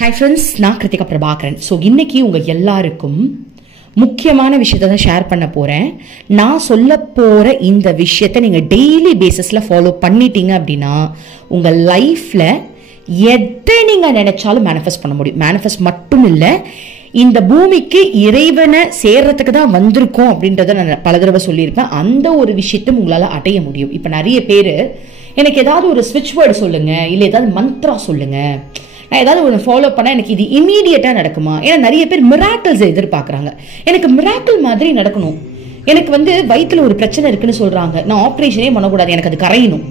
Hi friends, நான் Kiruthika Prabhakaran. So இன்னைக்கு உங்கள் எல்லாருக்கும் முக்கியமான விஷயத்தை தான் ஷேர் பண்ண போகிறேன். நான் சொல்ல போகிற இந்த விஷயத்தை நீங்கள் டெய்லி பேசிஸில் ஃபாலோ பண்ணிட்டீங்க அப்படின்னா உங்கள் லைஃப்பில் எதை நீங்கள் நினைச்சாலும் மேனிஃபெஸ்ட் பண்ண முடியும். மேனிஃபெஸ்ட் மட்டும் இல்லை, இந்த பூமிக்கு இறைவனை சேர்றதுக்கு தான் வந்திருக்கோம் அப்படின்றத நான் பல தடவை சொல்லியிருப்பேன். அந்த ஒரு விஷயத்தையும் உங்களால் அடைய முடியும். இப்போ நிறைய பேர் எனக்கு ஏதாவது ஒரு ஸ்விட்ச் வேர்டு சொல்லுங்கள், இல்லை ஏதாவது மந்த்ரா சொல்லுங்கள், நான் ஏதாவது ஒன்று ஃபாலோ பண்ணால் எனக்கு இது இமீடியட்டாக நடக்குமா? ஏன்னா நிறைய பேர் மிராக்கிள்ஸை எதிர்பார்க்குறாங்க. எனக்கு மிராக்கிள் மாதிரி நடக்கணும். எனக்கு வயிற்றுல ஒரு பிரச்சனை இருக்குன்னு சொல்கிறாங்க, நான் ஆப்ரேஷனே பண்ணக்கூடாது, எனக்கு அது கரையணும்,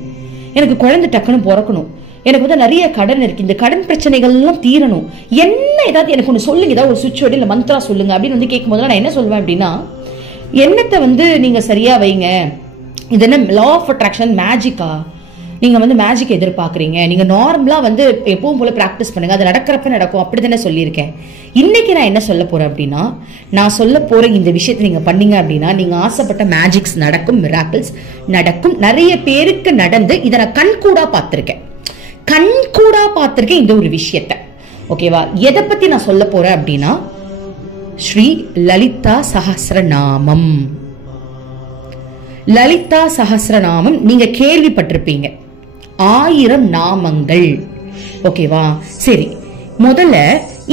எனக்கு குழந்தை டக்குன்னு பிறக்கணும், எனக்கு நிறைய கடன் இருக்கு, இந்த கடன் பிரச்சனைகள்லாம் தீரணும், என்ன ஏதாவது எனக்கு ஒன்று சொல்லுங்க, ஏதாவது ஒரு சுவிட்ச் வேர்டு இல்லை மந்த்ரா சொல்லுங்க அப்படின்னு கேட்கும்போது நான் என்ன சொல்வேன் அப்படின்னா, எண்ணத்தை நீங்கள் சரியாக வைங்க. இது என்ன லா ஆஃப் அட்ராக்ஷன் மேஜிக்கா? நீங்கள் மேஜிக் எதிர்பார்க்குறீங்க, நீங்கள் நார்மலாக எப்பவும் போல ப்ராக்டிஸ் பண்ணுங்க, அது நடக்கிறப்ப நடக்கும், அப்படி தானே சொல்லியிருக்கேன். இன்னைக்கு நான் என்ன சொல்ல போறேன் அப்படின்னா, நான் சொல்ல போற இந்த விஷயத்தை நீங்கள் பண்ணீங்க அப்படின்னா நீங்கள் ஆசைப்பட்ட மேஜிக்ஸ் நடக்கும், மிராக்கிள்ஸ் நடக்கும். நிறைய பேருக்கு நடந்து இதை நான் கண்கூடா பார்த்துருக்கேன் இந்த ஒரு விஷயத்த. ஓகேவா? எதை பத்தி நான் சொல்ல போறேன் அப்படின்னா, ஸ்ரீ லலிதா சஹஸ்ரநாமம். லலிதா சஹஸ்ரநாமம் நீங்க கேள்விப்பட்டிருப்பீங்க, 1000 நாமங்கள். ஓகேவா? சரி, முதல்ல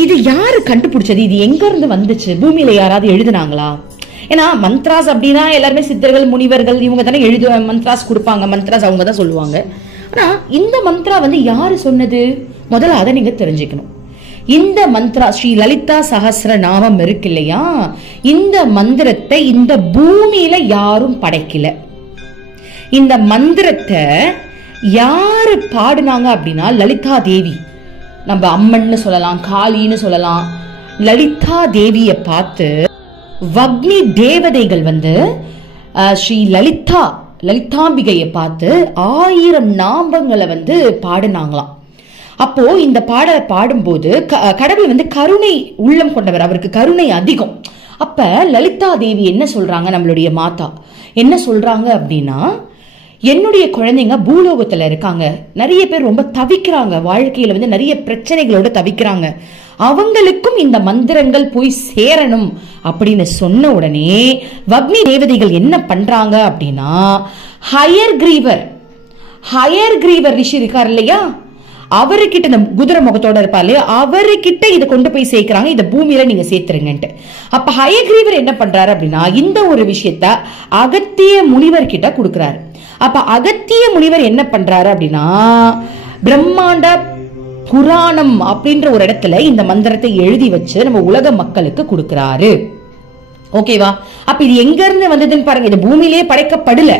இது யாரு கண்டுபிடிச்சது? இது எங்க இருந்து வந்துச்சு? பூமியில யாராவது எழுதுனாங்களா? ஏன்னா மந்த்ராஸ் அப்படின்னா எல்லாருமே சித்தர்கள் முனிவர்கள் இவங்க தானே மந்த்ராஸ் கொடுப்பாங்க, மந்த்ராஸ் அவங்க தான் சொல்லுவாங்க. ஆனா இந்த மந்த்ரா யாரு சொன்னது? முதல்ல அதை நீங்க தெரிஞ்சுக்கணும். இந்த மந்த்ரா ஸ்ரீ லலிதா சஹஸ்ரநாமம் இருக்கு இல்லையா, இந்த மந்திரத்தை இந்த பூமியில யாரும் படைக்கல. இந்த மந்திரத்தை யாரு பாடுனாங்க அப்படின்னா லலிதா தேவி. நம்ம அம்மன்னு சொல்லலாம், காளின்னு சொல்லலாம். லலிதா தேவியை பார்த்து வக்னி தேவதைகள் ஸ்ரீ லலிதாம்பிகையை பார்த்து 1000 நாமங்களை பாடுனாங்களாம். அப்போ இந்த பாடலை பாடும்போது கடவுள் கருணை உள்ளம் கொண்டவர், அவருக்கு கருணை அதிகம். அப்ப லலிதா தேவி என்ன சொல்றாங்க, நம்மளுடைய மாதா என்ன சொல்றாங்க அப்படின்னா, என்னுடைய குழந்தைங்க பூலோகத்துல இருக்காங்க, நிறைய பேர் ரொம்ப தவிக்கிறாங்க, வாழ்க்கையில நிறைய பிரச்சனைகளோட தவிக்கிறாங்க, அவங்களுக்கும் இந்த மந்திரங்கள் போய் சேரணும் அப்படின்னு சொன்ன உடனே வக்னி தேவதைகள் என்ன பண்றாங்க அப்படின்னா, ஹயர் கிரீவர் ரிஷி இருக்கார் இல்லையா, அவருக்கிட்ட, இந்த குதிரை முகத்தோட இருப்பார் இல்லையா, அவருக்கிட்ட இதை கொண்டு போய் சேர்க்கிறாங்க, இந்த பூமியில நீங்க சேர்த்துருங்கன்ட்டு. அப்ப ஹயக்ரீவர் என்ன பண்றாரு அப்படின்னா, இந்த ஒரு விஷயத்த அகத்திய முனிவர் கிட்ட கொடுக்கிறாரு. அப்ப அகத்திய முனிவர் என்ன பண்றாரு அப்படின்னா, பிரம்மாண்ட புராணம் அப்படின்ற ஒரு இடத்துல இந்த மந்திரத்தை எழுதி வச்சு நம்ம உலக மக்களுக்கு கொடுக்கிறாரு. ஓகேவா? அப்ப இது எங்க இருந்து வந்ததுன்னு பாருங்க. இது பூமியிலேயே படைக்கப்படல,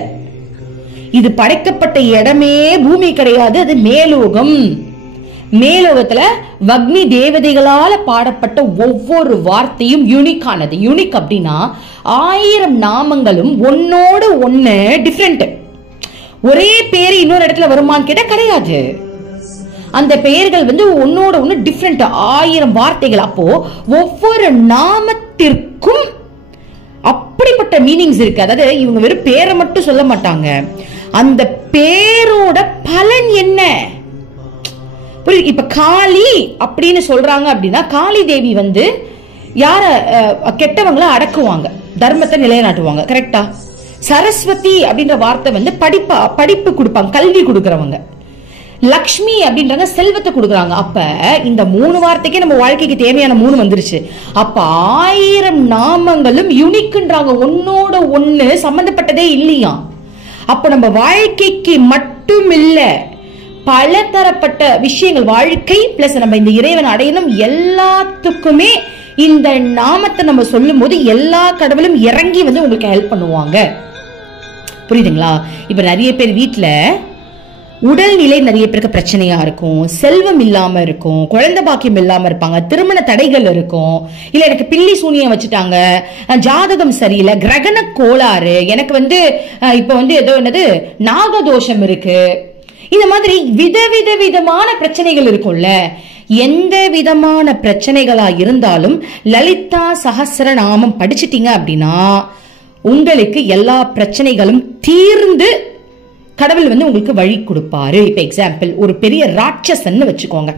இது படைக்கப்பட்ட இடமே பூமி கிடையாது, அது மேலோகம். மேலோகத்துல வக்னி தேவதைகளால பாடப்பட்ட ஒவ்வொரு வார்த்தையும் யூனிக்கானது. யூனிக் அப்படின்னா 1000 நாமங்களும் ஒன்னோட ஒண்ணு டிஃப்ரெண்ட். ஒரே பேரு இன்னொரு இடத்துல வருமான்னு கேட்டா கிடையாது. அந்த பெயர்கள் ஒன்னோட ஒண்ணு டிஃப்ரெண்ட், 1000 வார்த்தைகள். அப்போ ஒவ்வொரு நாமத்திற்கும் அப்படிப்பட்ட மீனிங்ஸ் இருக்கு. அதாவது இவங்க வெறும் பேரை மட்டும் சொல்ல மாட்டாங்க, அந்த பேரோட பலன் என்ன புரியுது? இப்ப காளி அப்படின்னு சொல்றாங்க அப்படின்னா, காளி தேவி யார கெட்டவங்களை அடக்குவாங்க, தர்மத்தை நிலைநாட்டுவாங்க. கரெக்டா? சரஸ்வதி அப்படின்ற வார்த்தை படிப்பு கொடுப்பாங்க, கல்வி கொடுக்கறவங்க. லக்ஷ்மி அப்படின்றாங்க, செல்வத்தை கொடுக்குறாங்க. அப்ப இந்த 3 வார்த்தைக்கே நம்ம வாழ்க்கைக்கு தேவையான 3 வந்துருச்சு. அப்ப 1000 நாமங்களும் யூனிக்ன்றாங்க, ஒன்னோட ஒண்ணு சம்பந்தப்பட்டதே இல்லையா. அப்ப நம்ம வாழ்க்கைக்கு மட்டும் இல்ல, பல தரப்பட்ட விஷயங்கள், வாழ்க்கை பிளஸ் நம்ம இந்த இறைவன் அடையணும், எல்லாத்துக்குமே இந்த நாமத்தை நம்ம சொல்லும் போது எல்லா கடவுளும் இறங்கி உங்களுக்கு ஹெல்ப் பண்ணுவாங்க. புரியுதுங்களா? இப்ப நிறைய பேர் வீட்டுல உடல்நிலை நிறைய பேருக்கு பிரச்சனையா இருக்கும், செல்வம் இல்லாம இருக்கும், குழந்தை பாக்கியம் இல்லாம இருப்பாங்க, திருமண தடைகள் இருக்கும், இல்ல எனக்கு பில்லி சூனியம் வச்சுட்டாங்க, ஜாதகம் சரியில்லை, கிரகண கோளாறு, எனக்கு இப்ப ஏதோ என்னது நாகதோஷம் இருக்கு, இந்த மாதிரி விதமான பிரச்சனைகள் இருக்கும்ல. எந்த விதமான பிரச்சனைகளா இருந்தாலும் லலிதா சஹஸ்ரநாமம் படிச்சிட்டீங்க அப்படின்னா உங்களுக்கு எல்லா பிரச்சனைகளும் தீர்ந்து கடவுள் உங்களுக்கு வழி கொடுப்பாரு. இப்ப எக்ஸாம்பிள், ஒரு பெரிய ராட்சசன்னு வச்சுக்கோங்க,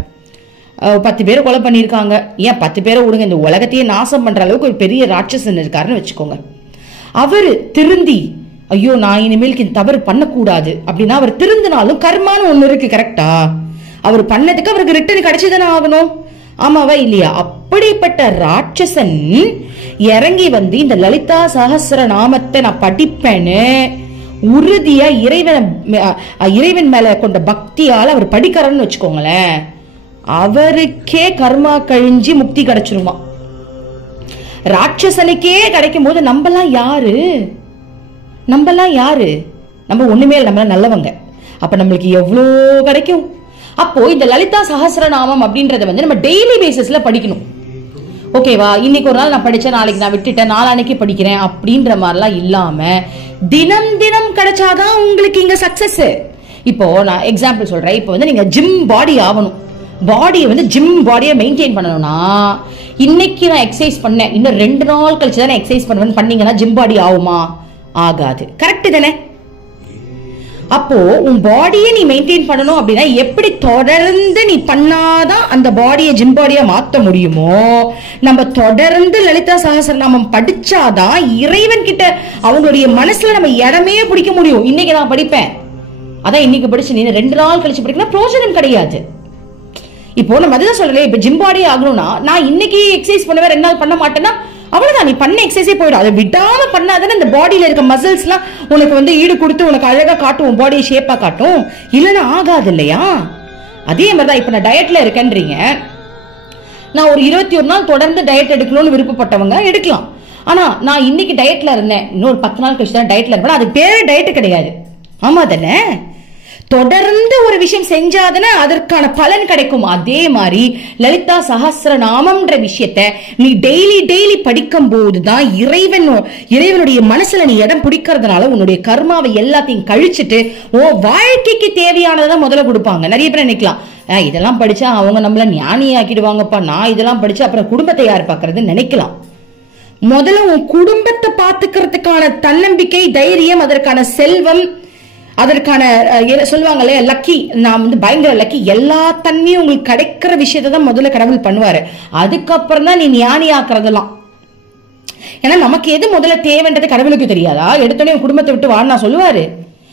10 பேரை கொலை பண்ணியிருக்காங்க. ஏன் 10 பேரை விடுங்க, இந்த உலகத்தையே நாசம் பண்ற அளவுக்கு ஒரு பெரிய ராட்சசன் இருக்காருன்னு வச்சுக்கோங்க. அவர் திருந்தி ஐயோ நான் இனிமேலுக்கு இந்த தவறு பண்ணக்கூடாது அப்படின்னா அவர் திருந்தினாலும் கர்மான்னு ஒண்ணு இருக்கு, கரெக்டா? அவர் பண்ணதுக்கு அவருக்கு ரிட்டர்ன் கிடைச்சுதானே ஆகணும், ஆமாவா இல்லையா? அப்படிப்பட்ட ராட்சசன் இறங்கி வந்து இந்த லலிதா சஹஸ்ர நாமத்தை நான் படிப்பேன்னு உறுதியா இறைவன் மேல கொண்ட பக்தியால அவர் படிக்கிறான்னு வச்சுக்கோங்களேன், அவருக்கே கர்மா கழிஞ்சு முக்தி கிடைச்சிருமா. ராட்சசனுக்கே கிடைக்கும் போது நம்மலாம் யாரு? நம்ம ஒண்ணுமே இல்லை, நம்மள நல்லவங்க. அப்ப நம்மளுக்கு எவ்வளோ கிடைக்கும். அப்போ இந்த லலிதா சஹஸ்ரநாமம் அப்படின்றத வந்து நம்ம டெய்லி பேசிஸ்ல படிக்கணும். ஓகேவா? இன்னைக்கு ஒரு நாள் நான் படிச்சேன், நாளைக்கு நான் விட்டுட்டேன், நாளானைக்கு படிக்கிறேன் அப்படின்ற மாதிரிலாம் இல்லாம தினம் தினம் கிடைச்சாதான் உங்களுக்கு இங்க சக்சஸ். இப்போ நான் எக்ஸாம்பிள் சொல்றேன். இப்போ வந்து நீங்க ஜிம் பாடி ஆகணும், பாடியை வந்து ஜிம் பாடியை மெயின்டைன் பண்ணணும்னா இன்னைக்கு நான் எக்ஸசைஸ் பண்ணேன், இன்னும் 2 நாள் கழிச்சு தான் எக்ஸசைஸ் பண்ணுவேன்னு பண்ணீங்கன்னா ஜிம் பாடி ஆகுமா? ஆகாது. கரெக்ட் தானே? அப்போ உன் பாடியை நீ மெயின்டைன் பண்ணணும் அப்படின்னா எப்படி தொடர்ந்து நீ பண்ணாதான் அந்த பாடியை ஜிம் பாடியா மாத்த முடியுமோ, நம்ம தொடர்ந்து லலிதா சஹஸ்ரநாமம் படிச்சாதான் இறைவன் கிட்ட அவங்களுடைய மனசுல நம்ம இடமே பிடிக்க முடியும். இன்னைக்கு நான் படிப்பேன், அதான் இன்னைக்கு படிச்சு நீ 2 நாள் கழிச்சு படிக்கணும் பிரோஜனம் கிடையாது. இப்போ நம்ம அதுதான் சொல்றேன், இப்ப ஜிம் பாடி ஆகணும்னா நான் இன்னைக்கு எக்ஸசைஸ் பண்ணுவேன், 2 நாள் பண்ண மாட்டேன்னா அவ்வளவுதான், நீ பண்ண எக்ஸசைஸே போயிடும். அதை விடாம பண்ணாதானே இந்த பாடியில இருக்க மசில்ஸ் எல்லாம் உனக்கு வந்து ஈடு கொடுத்து உனக்கு அழகா காட்டும், பாடியை ஷேப்பா காட்டும். இல்லைன்னா ஆகாது இல்லையா? அதே மாதிரிதான் இப்ப நான் டயட்ல இருக்கேன்றீங்க, நான் ஒரு 21 நாள் தொடர்ந்து டயட் எடுக்கணும்னு விருப்பப்பட்டவங்க எடுக்கலாம். ஆனா நான் இன்னைக்கு டயட்ல இருந்தேன், இன்னொரு 10 நாள் கழிச்சு தான் டயட்ல இருப்பேன், அது பேரு டயட் கிடையாது. ஆமா தானே? தொடர்ந்து ஒரு விஷயம் செஞ்சாதானே அதற்கான பலன் கிடைக்கும். அதே மாதிரி லலிதா சஹஸ்ரநாமம்ன்ற விஷயத்த நீ டெய்லி படிக்கும் போதுதான் இறைவனுடைய மனசுல நீ இடம் பிடிக்கிறதுனால உன்னுடைய கர்மாவை எல்லாத்தையும் கழிச்சுட்டு உன் வாழ்க்கைக்கு தேவையானதான் முதல்ல கொடுப்பாங்க. நிறைய பேர் நினைக்கலாம், இதெல்லாம் படிச்சா அவங்க நம்மள ஞானி ஆக்கிடுவாங்கப்பா, நான் இதெல்லாம் படிச்சு அப்புறம் குடும்பத்தை யார் பாக்குறதுன்னு நினைக்கலாம். முதல்ல உன் குடும்பத்தை பாத்துக்கிறதுக்கான தன்னம்பிக்கை, தைரியம், அதற்கான செல்வம், அதற்கான சொல்லுவாங்களே லக்கி, நான் வந்து பயங்கர லக்கி, எல்லா தன்மையும் உங்களுக்கு கிடைக்கிற விஷயத்தை தான் முதல்ல கடவுள் பண்ணுவாரு. அதுக்கப்புறம் தான் நீ ஞானி ஆக்குறதெல்லாம். ஏன்னா நமக்கு எது முதல்ல தேவைன்றது கடவுளுக்கு தெரியாதா? எடுத்தோடனே குடும்பத்தை விட்டு வாழ சொல்லுவாரு,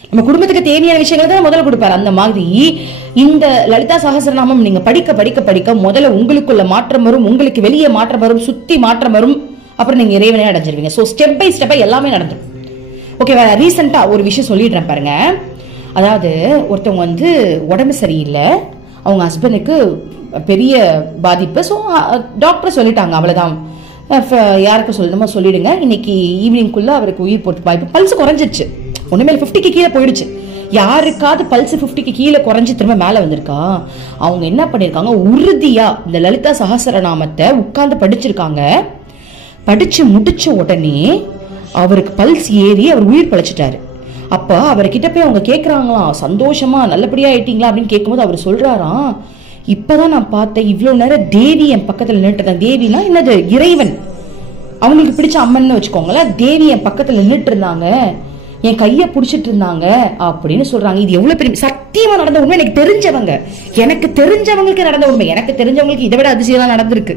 நம்ம குடும்பத்துக்கு தேவையான விஷயங்கள் தான் முதல்ல கொடுப்பாரு. அந்த மாதிரி இந்த லலிதா சஹஸ்ரநாமம் நீங்க படிக்க படிக்க படிக்க முதல்ல உங்களுக்குள்ள மாற்றம் வரும், உங்களுக்கு வெளியே மாற்றம் வரும், சுத்தி மாற்றம் வரும், அப்புறம் நீங்க இறைவனே அடைஞ்சிருவீங்க. ஸோ ஸ்டெப் பை ஸ்டெப்பா எல்லாமே நடந்துடும். ஓகேவா? ரீசெண்டா ஒரு விஷயம் சொல்லிடுறேன் பாருங்க. அதாவது ஒருத்தவங்க வந்து உடம்பு சரியில்லை, அவங்க ஹஸ்பண்டுக்கு பெரிய பாதிப்பு. ஸோ டாக்டர் சொல்லிட்டாங்க, அவ்வளவுதான், யாருக்கு சொல்லணுமோ சொல்லிடுங்க, இன்னைக்கு ஈவினிங்குள்ள அவருக்கு உயிர் போட்டு வாய்ப்பு. பல்ஸ் குறைஞ்சிருச்சு, ஒண்ணுமே 50க்கு கீழே போயிடுச்சு. யாருக்காவது பல்ஸ் 50க்கு கீழே குறைஞ்சு திரும்ப மேல வந்திருக்கா? அவங்க என்ன பண்ணிருக்காங்க, உறுதியா இந்த லலிதா சஹஸ்ரநாமத்தை உட்கார்ந்து படிச்சிருக்காங்க. படிச்சு முடிச்ச உடனே அவருக்கு பல்ஸ் ஏறி அவர் உயிர் பழைச்சிட்டாரு. அப்ப அவர்கிட்ட போய் அவங்க கேட்கறாங்களாம், சந்தோஷமா நல்லபடியா ஆயிட்டீங்களா அப்படின்னு கேட்கும்போது அவர் சொல்றாராம், இப்பதான் நான் பார்த்தேன், இவ்வளவு நேரம் தேவி என் பக்கத்துல நின்றுட்டு, தேவினா என்னது? இறைவன், அவங்களுக்கு பிடிச்ச அம்மன் வச்சுக்கோங்களேன். தேவி என் பக்கத்துல நின்றுட்டு இருந்தாங்க, என் கைய புடிச்சிட்டு இருந்தாங்க அப்படின்னு சொல்றாங்க. இது எவ்வளவு பெரிய சத்தியமா நடந்த உண்மை. எனக்கு தெரிஞ்சவங்களுக்கு நடந்த உண்மை. எனக்கு தெரிஞ்சவங்களுக்கு இதை விட அதிசயம் நடந்திருக்கு,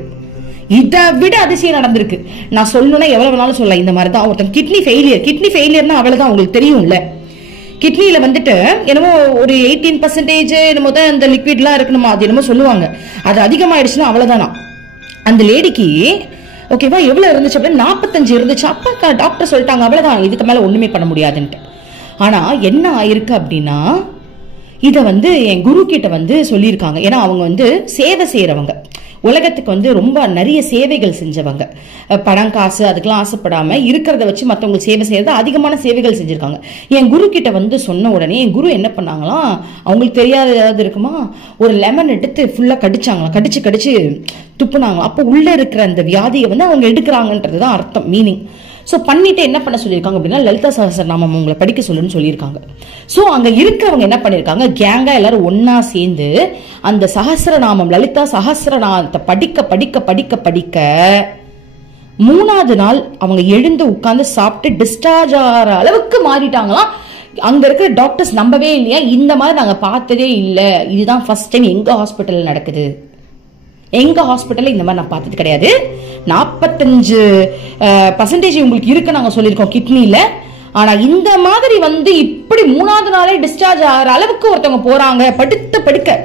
நடந்திருக்கு. நான் சொல்லணும்னா எவ்வளவு வேணாலும் சொல்லலாம். இந்த மாதிரி தான் ஒருத்தன் கிட்னி ஃபெயிலியர்னா அவ்வளவுதான், உங்களுக்கு தெரியும்ல. கிட்னில வந்துட்டு என்னமோ ஒரு 18% என்னமோ தான் அந்த லிக்விட்லாம் இருக்கணுமா, அது என்னமோ சொல்லுவாங்க. அது அதிகமாயிடுச்சுன்னா அவ்வளவுதானா. அந்த லேடிக்கு ஓகேவா எவ்வளவு இருந்துச்சு அப்படின்னு 45 இருந்துச்சு. அப்ப டாக்டர் சொல்லிட்டாங்க, அவ்வளவுதான், இதுக்கு மேல ஒண்ணுமே பண்ண முடியாதுன்ட்டு. ஆனா என்ன ஆயிருக்கு அப்படின்னா, இத வந்து என் குரு கிட்ட வந்து சொல்லியிருக்காங்க. ஏன்னா அவங்க வந்து சேவை செய்யறவங்க, உலகத்துக்கு வந்து ரொம்ப நிறைய சேவைகள் செஞ்சவங்க, பணம் காசு அதுக்கெல்லாம் ஆசைப்படாம இருக்கிறத வச்சு மற்றவங்க சேவை செய்யறது, அதிகமான சேவைகள் செஞ்சிருக்காங்க. என் குரு கிட்ட வந்து சொன்ன உடனே என் குரு என்ன பண்ணாங்களாம், அவங்களுக்கு தெரியாத ஏதாவது இருக்குமா, ஒரு லெமன் எடுத்து ஃபுல்லா கடிச்சாங்களாம், கடிச்சு துப்புனாங்களாம். அப்போ உள்ள இருக்கிற அந்த வியாதியை வந்து அவங்க எடுக்கிறாங்கன்றதுதான் அர்த்தம், மீனிங். ஸோ பண்ணிட்டு என்ன பண்ண சொல்லியிருக்காங்க அப்படின்னா, லலிதா சஹஸ்ரநாமம் உங்களை படிக்க சொல்லுன்னு சொல்லியிருக்காங்க. ஸோ அங்க இருக்கிறவங்க என்ன பண்ணிருக்காங்க, கேங்கா எல்லாரும் ஒன்னா சேர்ந்து அந்த சஹஸ்ரநாமம் லலிதா சஹஸ்ரநாமத்தை படிக்க படிக்க படிக்க படிக்க 3வது நாள் அவங்க எழுந்து உட்கார்ந்து சாப்பிட்டு டிஸ்சார்ஜ் ஆகிற அளவுக்கு மாறிட்டாங்களாம். அங்க இருக்கிற டாக்டர்ஸ் நம்பவே இல்லையா, இந்த மாதிரி நாங்க பார்த்ததே இல்லை, இதுதான் ஃபர்ஸ்ட் டைம் எங்க ஹாஸ்பிட்டல் நடக்குது எங்க ஹாஸ்பிட்டல்ல இந்த மாதிரி நான் பார்த்தது கிடையாது. 45% உங்களுக்கு இருக்கு நாங்க சொல்லியிருக்கோம் கிட்னில. ஆனா இந்த மாதிரி வந்து இப்படி 3வது நாளே டிஸ்சார்ஜ் ஆகிற அளவுக்கு ஒருத்தவங்க போறாங்க. படுக்க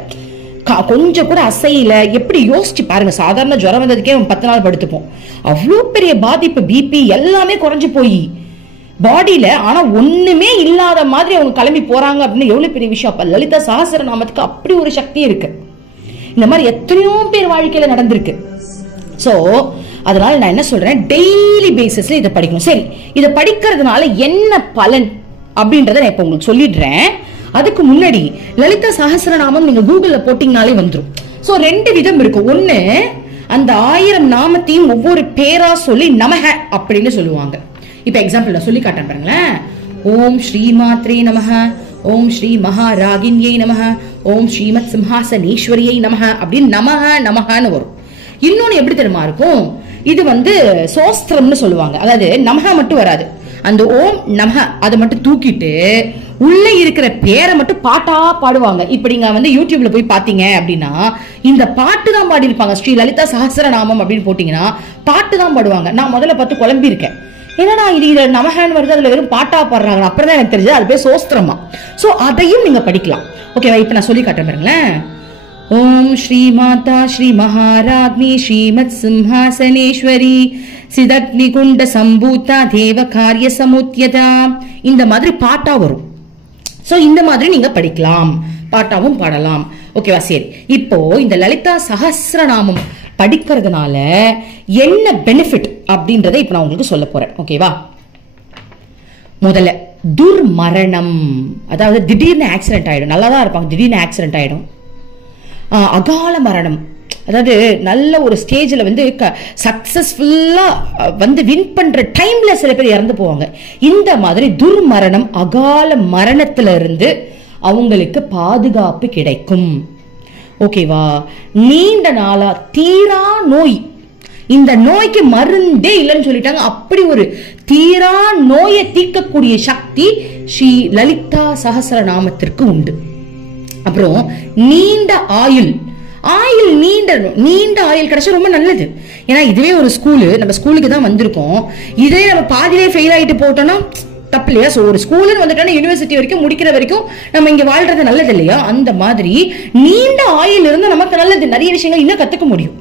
கொஞ்சம் கூட அசையில. எப்படி யோசிச்சு பாருங்க, சாதாரண ஜுரம் வந்ததுக்கே 10 நாள் படுத்துப்போம். அவ்வளோ பெரிய பாதிப்பு, பிபி எல்லாமே குறைஞ்சு போய் பாடியில. ஆனா ஒண்ணுமே இல்லாத மாதிரி அவங்க கிளம்பி போறாங்க அப்படின்னு எவ்வளவு பெரிய விஷயம். அப்ப லலிதா சஹஸ்ரநாமத்துக்கு அப்படி ஒரு சக்தி இருக்கு. இந்த மாதிரி எத்தனையோ பேர் வாழ்க்கையில நடந்திருக்கு. சோ அதனால நான் என்ன சொல்றேன், டெய்லி பேசிஸ்ல இதை படிக்கணும். சரி, இதை படிக்கிறதுனால என்ன பலன் அப்படின்றத நான் இப்ப உங்களுக்கு சொல்லிடுறேன். அதுக்கு முன்னாடி லலிதா சஹஸ்ரநாமம் நீங்க கூகுள்ல போட்டீங்கனாலே வந்துடும். சோ 2 விதம் இருக்கு. ஒண்ணு, அந்த 1000 நாமத்தையும் ஒவ்வொரு பேரா சொல்லி நமஹ அப்படின்னு சொல்லுவாங்க. இப்ப எக்ஸாம்பிள் நான் சொல்லி காட்டேன் பாருங்களேன். ஓம் ஸ்ரீ மாத்ரே நமஹ, ஓம் ஸ்ரீ மகாராகின்யை நமஹ, ஓம் ஸ்ரீமத் சிம்ஹாசனேஸ்வரியை நமஹ அப்படின்னு நமஹன்னு வரும். இன்னொன்னு எப்படி தெரியுமா இருக்கும், இது வந்து சோஸ்திரம்னு சொல்லுவாங்க. அதாவது நமஹ மட்டும் வராது, அந்த ஓம் நமஹ அதை மட்டும் தூக்கிட்டு உள்ள இருக்கிற பேரை மட்டும் பாட்டா பாடுவாங்க. இப்ப நீங்க வந்து யூடியூப்ல போய் பாத்தீங்க அப்படின்னா இந்த பாட்டு தான் பாடி இருப்பாங்க. ஸ்ரீ லலிதா சஹஸ்ரநாமம் அப்படின்னு போட்டீங்கன்னா பாட்டு தான் பாடுவாங்க. நான் முதல்ல பார்த்து குழம்பி இருக்கேன், என்னடா இது நமஹான் வருது, அதுல வெறும் பாட்டா பாடுறாங்க. அப்புறம் தான் எனக்கு தெரிஞ்சது அது பேர் சோஸ்திரமா. சோ அதையும் நீங்க படிக்கலாம். ஓகேவா? இப்ப நான் சொல்லி காட்டுறேன் பாருங்களேன். ஓம் ஸ்ரீ மாதா ஸ்ரீ மகாராஜ்ஞி ஸ்ரீமத் சிம்ஹாசனேஸ்வரி சிதக்னி குண்ட சம்பூதா தேவ காரிய சமுத்தியதா, இந்த மாதிரி பாட்டா வரும். சோ இந்த மாதிரி நீங்க படிக்கலாம், பாட்டாவும் பாடலாம். ஓகேவா? சரி, இப்போ இந்த லலிதா சஹஸ்ரநாமம் படிக்கிறதுனால என்ன பெனிஃபிட் அப்படின்றத இப்ப நான் உங்களுக்கு சொல்ல போறேன். ஓகேவா? முதல்ல துர்மரணம், அதாவது திடீர்னு ஆக்சிடென்ட் ஆயிடும். நல்லாதான் இருப்பாங்க, திடீர்னு ஆக்சிடென்ட் ஆயிடும். அகால மரணம், அதாவது நல்ல ஒரு ஸ்டேஜ்ல வந்து சக்சஸ்ஃபுல்லா வந்து வின் பண்ற டைம்ல சில பேர் இறந்து போவாங்க. இந்த மாதிரி துர்மரணம், அகால மரணத்துல இருந்து அவங்களுக்கு பாதுகாப்பு கிடைக்கும். ஓகேவா? நீண்ட நாளா தீரா நோய், இந்த நோய்க்கு மருந்தே இல்லைன்னு சொல்லிட்டாங்க. அப்படி ஒரு தீரா நோயை தீர்க்கக்கூடிய சக்தி ஸ்ரீ லலிதா சஹஸ்ரநாமத்திற்கு உண்டு. அப்புறம் நீண்ட ஆயுள், நீண்ட ஆயுள் கிடைச்சா ரொம்ப நல்லது. ஏன்னா இதுவே ஒரு ஸ்கூலு, நம்ம ஸ்கூலுக்கு தான் வந்திருக்கோம். இதே நம்ம பாதியிலே ஃபெயில் ஆயிட்டு போட்டோம்னா தப்பு இல்லையா? ஸோ ஒரு ஸ்கூலுன்னு வந்துட்டோம்னா யூனிவர்சிட்டி வரைக்கும் முடிக்கிற வரைக்கும் நம்ம இங்க வாழ்றது நல்லது இல்லையா? அந்த மாதிரி நீண்ட ஆயுள் இருந்தா நமக்கு நல்லது. நிறைய விஷயங்கள் இன்னும் கத்துக்க முடியும்.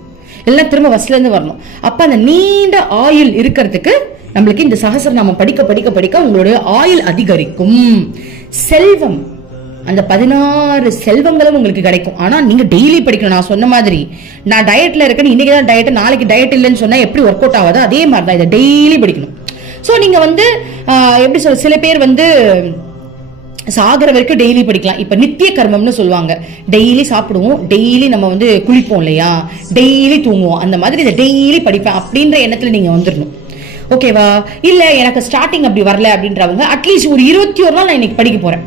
எல்லாம் திரும்ப வசல இருந்து வரணும். அப்ப அந்த நீண்ட ஆயுள் இருக்கிறதுக்கு நம்மளுக்கு இந்த சஹஸ்ரநாமம் படிக்க படிக்க படிக்க உங்களுடைய ஆயுள் அதிகரிக்கும். செல்வம், அந்த 16 செல்வங்களும் உங்களுக்கு கிடைக்கும். ஆனா நீங்க டெய்லி படிக்கணும். நான் சொன்ன மாதிரி, நான் டயட்ல இருக்கேன்னு இன்னைக்கு தான் டயட், நாளைக்கு டயட் இல்லைன்னு சொன்னா எப்படி ஒர்க் அவுட் ஆகாதோ அதே மாதிரி தான் இதை டெய்லி படிக்கணும். சோ நீங்க வந்து எப்படி சொல்ற, சில பேர் வந்து சாகர வரைக்கும் டெய்லி படிக்கலாம். இப்ப நித்திய கர்மம்னு சொல்லுவாங்க. டெய்லி சாப்பிடுவோம், டெய்லி நம்ம வந்து குளிப்போம் இல்லையா, டெய்லி தூங்குவோம். அந்த மாதிரி இதை டெய்லி படிப்பேன் அப்படின்ற எண்ணத்துல நீங்க வந்துடணும். ஓகேவா? இல்ல எனக்கு ஸ்டார்டிங் அப்படி வரல அப்படின்றவங்க அட்லீஸ்ட் ஒரு 21 நாள் நான் இன்னைக்கு படிக்க போறேன்,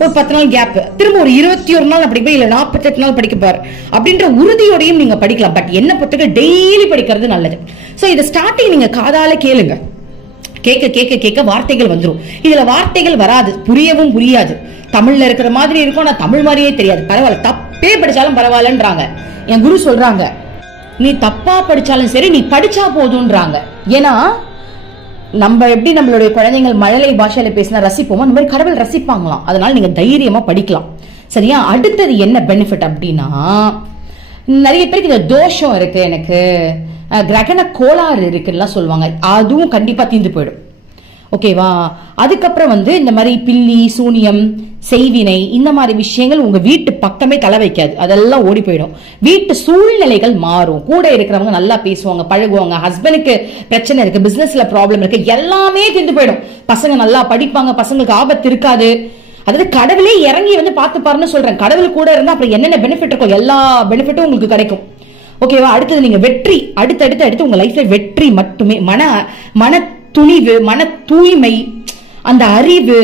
ஒரு 10 நாள் கேப், திரும்ப ஒரு 21 நாள் படிப்பேன், இல்ல 48 நாள் படிக்க பாரு அப்படின்ற உறுதியோடையும் நீங்க படிக்கலாம். பட் என்ன பொறுத்தவரை டெய்லி படிக்கிறது நல்லது. சோ இதை ஸ்டார்டிங் நீங்க காதால கேளுங்க. கேட்க கேட்க கேட்க வார்த்தைகள் வந்துடும். இதுல வார்த்தைகள் வராது, புரியவும் புரியாது. தமிழ்ல இருக்கிற மாதிரி இருக்கும், ஆனா தமிழ் மாதிரியே தெரியாது. பரவாயில்ல, தப்பே படிச்சாலும் பரவாயில்லன்றாங்க. என் குரு சொல்றாங்க, நீ தப்பா படிச்சாலும் சரி நீ படிச்சா போதும்ன்றாங்க. ஏன்னா நம்ம எப்படி நம்மளுடைய குழந்தைகள் மழலை பாஷையில பேசினா ரசிப்போமோ அந்த மாதிரி கடவுள் ரசிப்பாங்களாம். அதனால நீங்க தைரியமா படிக்கலாம். சரியா? அடுத்தது என்ன பெனிஃபிட் அப்படின்னா, நிறைய பேருக்கு இந்த தோஷம் இருக்கு, எனக்கு கிரகண கோளாறு இருக்குன்னு சொல்லுவாங்க. அதுவும் கண்டிப்பா தீர்ந்து போயிடும். ஓகேவா? அதுக்கப்புறம் வந்து இந்த மாதிரி பில்லி சூனியம் செய்வினை இந்த மாதிரி விஷயங்கள் உங்க வீட்டு பக்கமே தலை வைக்காது, அதெல்லாம் ஓடி போயிடும். வீட்டு சூழ்நிலைகள் மாறும். கூட இருக்கிறவங்க நல்லா பேசுவாங்க, பழகுவாங்க. ஹஸ்பண்டுக்கு பிரச்சனை இருக்கு, பிசினஸ்ல ப்ராப்ளம் இருக்கு, எல்லாமே தீர்ந்து போயிடும். பசங்க நல்லா படிப்பாங்க, பசங்களுக்கு ஆபத்து இருக்காது. அதாவது கடவுளே இறங்கி வந்து பார்த்துப்பாருன்னு சொல்றேன். கடவுள் கூட இருந்தா அப்புறம் என்னென்ன பெனிஃபிட் இருக்கும், எல்லா பெனிஃபிட்டும் உங்களுக்கு கிடைக்கும். ஓகேவா? அடுத்தது நீங்க வெற்றி, அடுத்து உங்க லைஃப்ல வெற்றி மட்டுமே. மன துணிவு, மன தூய்மை, அந்த அறிவு,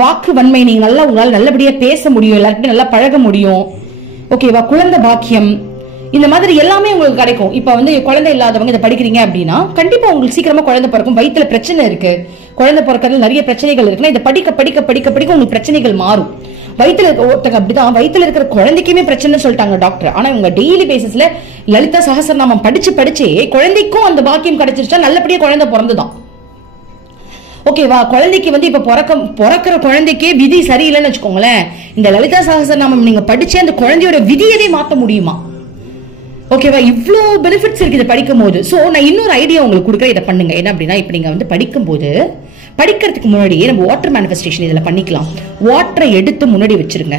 வாக்கு வன்மை, நீங்க நல்லா உங்களால நல்லபடியா பேச முடியும், எல்லாருக்கிட்டையும் நல்லா பழக முடியும். ஓகேவா? குழந்தை பாக்கியம், இந்த மாதிரி எல்லாமே உங்களுக்கு கிடைக்கும். இப்ப வந்து குழந்தை இல்லாதவங்க இதை படிக்கிறீங்க அப்படின்னா கண்டிப்பா உங்களுக்கு சீக்கிரமா குழந்தை பிறக்கும். வயிற்றுல பிரச்சனை இருக்கு, குழந்தை பிறக்கிறதுல நிறைய பிரச்சனைகள் இருக்குன்னா இதை படிக்க படிக்க படிக்க படிக்க உங்களுக்கு பிரச்சனைகள் மாறும். வயிற்றுல இருக்க ஒருத்தங்க அப்படிதான், வயிற்றுல இருக்கிற குழந்தைக்குமே பிரச்சனை சொல்லிட்டாங்க டாக்டர். ஆனா இவங்க டெய்லி பேசிஸ்ல லலிதா சகஸ்ரநாமம் படிச்சு குழந்தைக்கும் அந்த பாக்கியம் கிடைச்சிருச்சா, நல்லபடியா குழந்தை பிறந்துதான். ஓகேவா? குழந்தைக்கு வந்து இப்ப பிறக்கிற குழந்தைக்கே விதி சரியில்லைன்னு வச்சுக்கோங்களேன், இந்த லலிதா சகஸ்ரநாமம் நீங்க படிச்சு அந்த குழந்தையோட விதியவே மாத்த முடியுமா? ஓகேவா? இவ்வளோ பெனிஃபிட்ஸ் இருக்கு இதை படிக்கும் போது. சோ நான் இன்னொரு ஐடியா உங்களுக்கு கொடுக்குறேன், இதை பண்ணுங்க. என்ன அப்படின்னா, இப்ப நீங்க வந்து படிக்கும்போது படிக்கிறதுக்கு முன்னாடியே நம்ம வாட்டர் மேனிஃபெஸ்டேஷன் இதுல பண்ணிக்கலாம். வாட்டரை எடுத்து முன்னாடி வச்சிருங்க.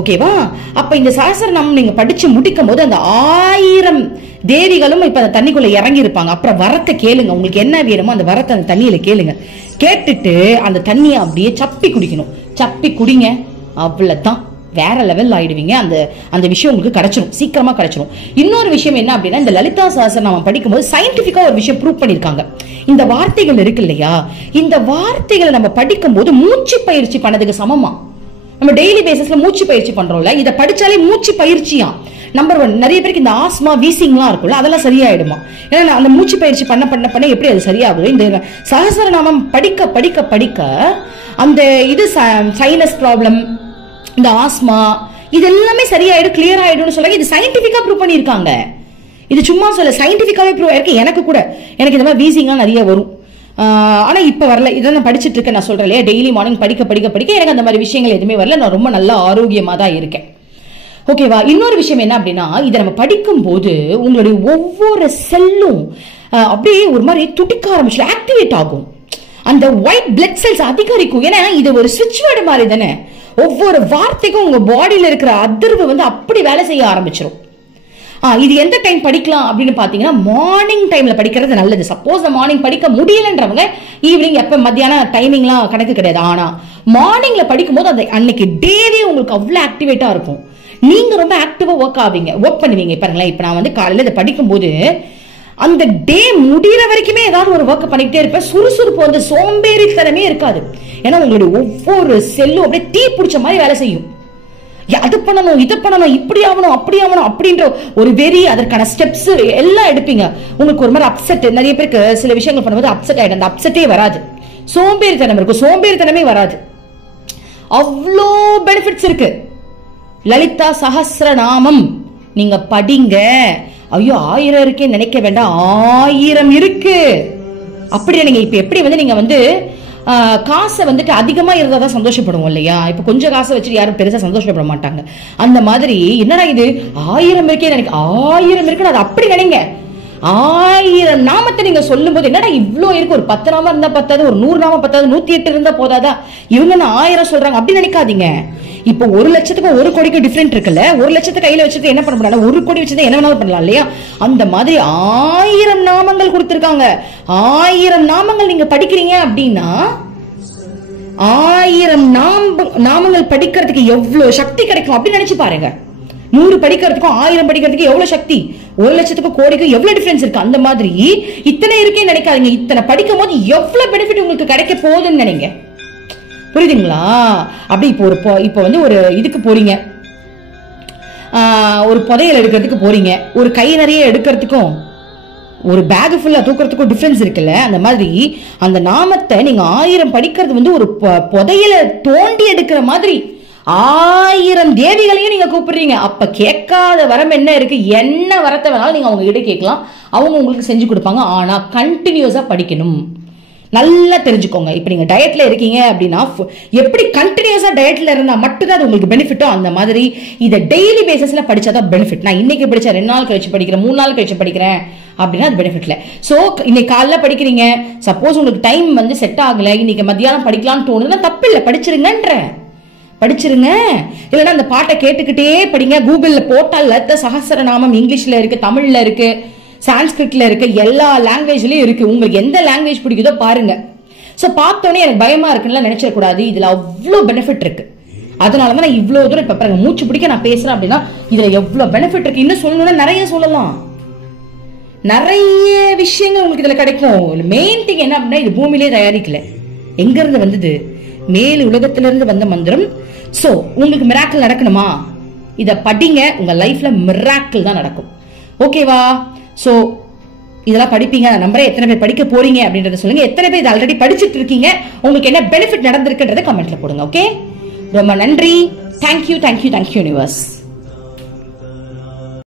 ஓகேவா? அப்ப இந்த சகஸ்ரநாமம் நீங்க படிச்சு முடிக்கும் போது அந்த 1000 தேவிகளும் இப்ப அந்த தண்ணிக்குள்ள இறங்கி இருப்பாங்க. அப்புறம் வரத்தை கேளுங்க, உங்களுக்கு என்ன வேணுமோ அந்த வரத்தை அந்த தண்ணியில கேளுங்க. கேட்டுட்டு அந்த தண்ணியை அப்படியே சப்பி குடிக்கணும். சப்பி குடிங்க, அவ்வளவுதான், வேற லெவல் ஆயிடுவீங்க. அந்த விஷயம் உங்களுக்கு கிடைச்சிடும், சீக்கிரமா கிடைச்சிடும். இன்னொரு விஷயம் என்ன அப்படின்னா, இந்த லலிதா சகஸ்ரநாமம் படிக்கும்போது சயின்டிபிக்கா ஒரு விஷயம் ப்ரூவ் பண்ணிருக்காங்க. இந்த வார்த்தைகள் இருக்கு இல்லையா, இந்த வார்த்தைகளை நம்ம படிக்கும் போது மூச்சு பயிற்சி பண்ணதுக்கு சமமா. நம்ம டெய்லி பேசிஸ்ல மூச்சு பயிற்சி பண்றோம்ல, இதை படிச்சாலே மூச்சு பயிற்சியா. நம்பர் 1, நிறைய பேருக்கு இந்த ஆஸ்மா வீசிங்லாம் இருக்கும்ல, அதெல்லாம் சரியாயிடுமா. ஏன்னா அந்த மூச்சு பயிற்சி பண்ண எப்படி அது சரியாகுது. இந்த சகஸ்ரநாமம் படிக்க அந்த இது சைனஸ் ப்ராப்ளம், இந்த ஆஸ்மா, இது எல்லாமே சரியாயிடும், கிளியர் ஆயிடும்னு சொல்றாங்க. இது சயின்டிபிக்கா ப்ரூவ் பண்ணிருக்காங்க. இது சும்மா சொல்ல, சயின்டிபிக்காவே ப்ரூவ் ஆயிருக்கு. எனக்கு இந்த மாதிரி வீசிங்லாம் நிறைய வரும். ஆனா இப்ப வரல. இதை நான் படிச்சுட்டு இருக்கேன். நான் சொல்றேன் இல்லையா, டெய்லி மார்னிங் படிக்க எனக்கு அந்த மாதிரி விஷயங்கள் எதுவுமே வரல. நான் ரொம்ப நல்ல ஆரோக்கியமா தான் இருக்கேன். ஓகேவா? இன்னொரு விஷயம் என்ன அப்படின்னா, இதை நம்ம படிக்கும் போது உங்களுடைய ஒவ்வொரு செல்லும் அப்படியே ஒரு மாதிரி துடிக்க ஆரம்பிச்சு ஆக்டிவேட் ஆகும். அந்த ஒயிட் பிளட் செல்ஸ் அதிகரிக்கும். ஏன்னா இது ஒரு சுவிட்ச் வேர்டு மாதிரி தானே. ஒவ்வொரு வார்த்தைக்கும் உங்க பாடியில இருக்கிற அதிர்வு வந்து அப்படி வேலை செய்ய ஆரம்பிச்சிடும். இது எந்த டைம் படிக்கலாம் அப்படின்னு பாத்தீங்கன்னா, மார்னிங் டைம்ல படிக்கிறது நல்லது. சப்போஸ் மார்னிங் படிக்க முடியலன்றவங்க ஈவினிங் எப்ப மத்தியான டைமிங்லாம் கணக்கு கிடையாது. ஆனா மார்னிங்ல படிக்கும் போது அந்த அன்னைக்கு டேவே உங்களுக்கு அவ்வளவு ஆக்டிவேட்டா இருக்கும். நீங்க ரொம்ப ஆக்டிவா ஒர்க் பண்ணுவீங்க. பாருங்களேன், இப்ப நான் வந்து காலையில இதை படிக்கும் போது அந்த டே முடிகிற வரைக்குமே ஏதாவது ஒரு ஒர்க் பண்ணிக்கிட்டே இருப்பேன். சுறுசுறுப்பு வந்து சோம்பேறித்தனமே இருக்காது. ஏன்னா உங்களுடைய ஒவ்வொரு செல்லும் அப்படியே தீ பிடிச்ச மாதிரி வேலை செய்யும். அது பண்ணணும், இதை பண்ணணும், இப்படி ஆகணும், அப்படி ஆகணும் அப்படின்ற ஒரு வெறி, அதற்கான ஸ்டெப்ஸ் எல்லாம் எடுப்பீங்க. உங்களுக்கு ஒரு மாதிரி அப்செட், நிறைய பேருக்கு சில விஷயங்கள் பண்ணும்போது அப்செட் ஆயிடும். அந்த அப்செட்டே வராது. சோம்பேறித்தனம் இருக்கும், சோம்பேறித்தனமே வராது. அவ்வளோ பெனிஃபிட்ஸ் இருக்கு. லலிதா சகஸ்ரநாமம் நீங்க படிங்க. ஐயோ 1000 இருக்கே நினைக்க வேண்டாம், 1000 இருக்கு. அப்படியே நீங்க இப்ப எப்படி வந்து நீங்க வந்து காசை வந்துட்டு அதிகமா இருந்தா தான் சந்தோஷப்படுவோம் இல்லையா. இப்ப கொஞ்சம் காசை வச்சுட்டு யாரும் பெருசா சந்தோஷப்பட மாட்டாங்க. அந்த மாதிரி என்னடா இது 1000 இருக்கே நினைக்க, 1000 இருக்குன்னு அது அப்படி நினைங்க. 1000 நாமத்தை நீங்க சொல்லும் போது என்னடா இவ்வளவு இருக்கு, ஒரு 10 நாமம் இருந்தா பத்தாது, ஒரு 100 நாமம் பத்தாது, 108 இருந்தா போதாதா, இவங்க 1000 சொல்றாங்க அப்படி நினைக்காதீங்க. இப்போ 1 லட்சத்துக்கு 1 கோடிக்கு டிஃபரெண்ட் இருக்குல்ல. 1 லட்சத்தை கையில வச்சுட்டு என்ன பண்ண முடியாது, 1 கோடி வச்சுட்டு என்ன வேணாலும் பண்ணலாம் இல்லையா. அந்த மாதிரி 1000 நாமங்கள் கொடுத்திருக்காங்க. 1000 நாமங்கள் நீங்க படிக்கிறீங்க அப்படின்னா 1000 நாமங்கள் படிக்கிறதுக்கு எவ்வளவு சக்தி கிடைக்கும் அப்படின்னு நினைச்சு பாருங்க. 100 படிக்கிறதுக்கும் 1000 படிக்கிறதுக்கு எவ்வளவு சக்தி, 1 லட்சத்துக்கு கோடிக்கும் எவ்வளவு டிஃபரன்ஸ் இருக்கு. அந்த மாதிரி இத்தனை இருக்கே நினைக்காதீங்க. இத்தனை படிக்கும் போது எவ்வளவு பெனிஃபிட் உங்களுக்கு கிடைக்க போகுதுன்னு நினைங்க. புரியுதுங்களா? அப்படி இப்போ வந்து ஒரு இதுக்கு போறீங்க, ஒரு புதையல் எடுக்கிறதுக்கு போறீங்க, ஒரு கை நிறைய எடுக்கிறதுக்கும் ஒரு பேக் ஃபுல்லா தூக்குறதுக்கும் டிஃபரன்ஸ் இருக்குல்ல. அந்த மாதிரி அந்த நாமத்தை நீங்க 1000 படிக்கிறது வந்து ஒரு புதையல தோண்டி எடுக்கிற மாதிரி 1000 தேவிகளையும் நீங்க கூப்பிடுறீங்க. அப்ப கேட்காத வரம் என்ன இருக்கு? என்ன வரத்தை வேணாலும் நீங்க அவங்க கிட்ட கேட்கலாம், அவங்க உங்களுக்கு செஞ்சு கொடுப்பாங்க. ஆனா கண்டினியூஸா படிக்கணும். நல்லா தெரிஞ்சுக்கோங்க. இப்ப நீங்க டயட்ல இருக்கீங்க அப்படின்னா எப்படி கண்டினியூஸா டயட்ல இருந்தா மட்டும்தான் அது உங்களுக்கு பெனிஃபிட்டோ அந்த மாதிரி இதை டெய்லி பேசிஸ்ல படிச்சாதான் பெனிஃபிட். நான் இன்னைக்கு படிச்சா 2 நாள் கழிச்சு படிக்கிறேன், 3 நாள் கழிச்சு படிக்கிறேன் அப்படின்னா அது பெனிஃபிட்ல. சோ இன்னைக்கு காலைல படிக்கிறீங்க, சப்போஸ் உங்களுக்கு டைம் வந்து செட் ஆகல, இன்னைக்கு மத்தியானம் படிக்கலாம்னு தோணுதுன்னா தப்பு இல்லை, படிச்சிருங்க. இல்லைன்னா அந்த பாட்டை கேட்டுக்கிட்டே படிங்க. கூகுள்ல போட்டால் லலிதா சகஸ்ரநாமம் இங்கிலீஷ்ல இருக்கு, தமிழ்ல இருக்கு, சான்ஸ்கிரிட்ல இருக்கு, எல்லா லாங்குவேஜ்லயும் இருக்கு. உங்களுக்கு எந்த லாங்குவேஜ் பிடிக்குதோ பாருங்க. சோ பார்த்தோன்னே எனக்கு பயமா இருக்குன்னு நினைச்சிடக்கூடாது. இதுல அவ்வளவு பெனிஃபிட் இருக்கு. அதனாலதான் நான் இவ்வளவு தூரம் இப்ப பாருங்க மூச்சு பிடிக்க நான் பேசுறேன் அப்படின்னா இதுல எவ்வளவு பெனிஃபிட் இருக்கு. இன்னும் சொல்லணும்னா நிறைய சொல்லலாம், நிறைய விஷயங்கள் உங்களுக்கு இதுல கிடைக்கும். மெயின் திங் என்ன அப்படின்னா, இது பூமியிலே தயாரிக்கல, எங்க இருந்து வந்தது? மேல் உலகத்திலிருந்து வந்த மந்திரம். சோ உங்களுக்கு மிராக்கிள் நடக்கணுமா? இத படிங்க, உங்க லைஃப்ல மிராக்கிள் தான் நடக்கும். ஓகேவா? சோ இதெல்லாம் படிப்பீங்க நம்பரே. எத்தனை பேர் படிக்க போறீங்க அப்படின்றத சொல்லுங்க. எத்தனை பேர் இதை ஆல்ரெடி படிச்சுட்டு இருக்கீங்க, உங்களுக்கு என்ன பெனிஃபிட் நடந்திருக்குன்றத கமெண்ட்ல போடுங்க. ஓகே, ரொம்ப நன்றி. Thank you universe.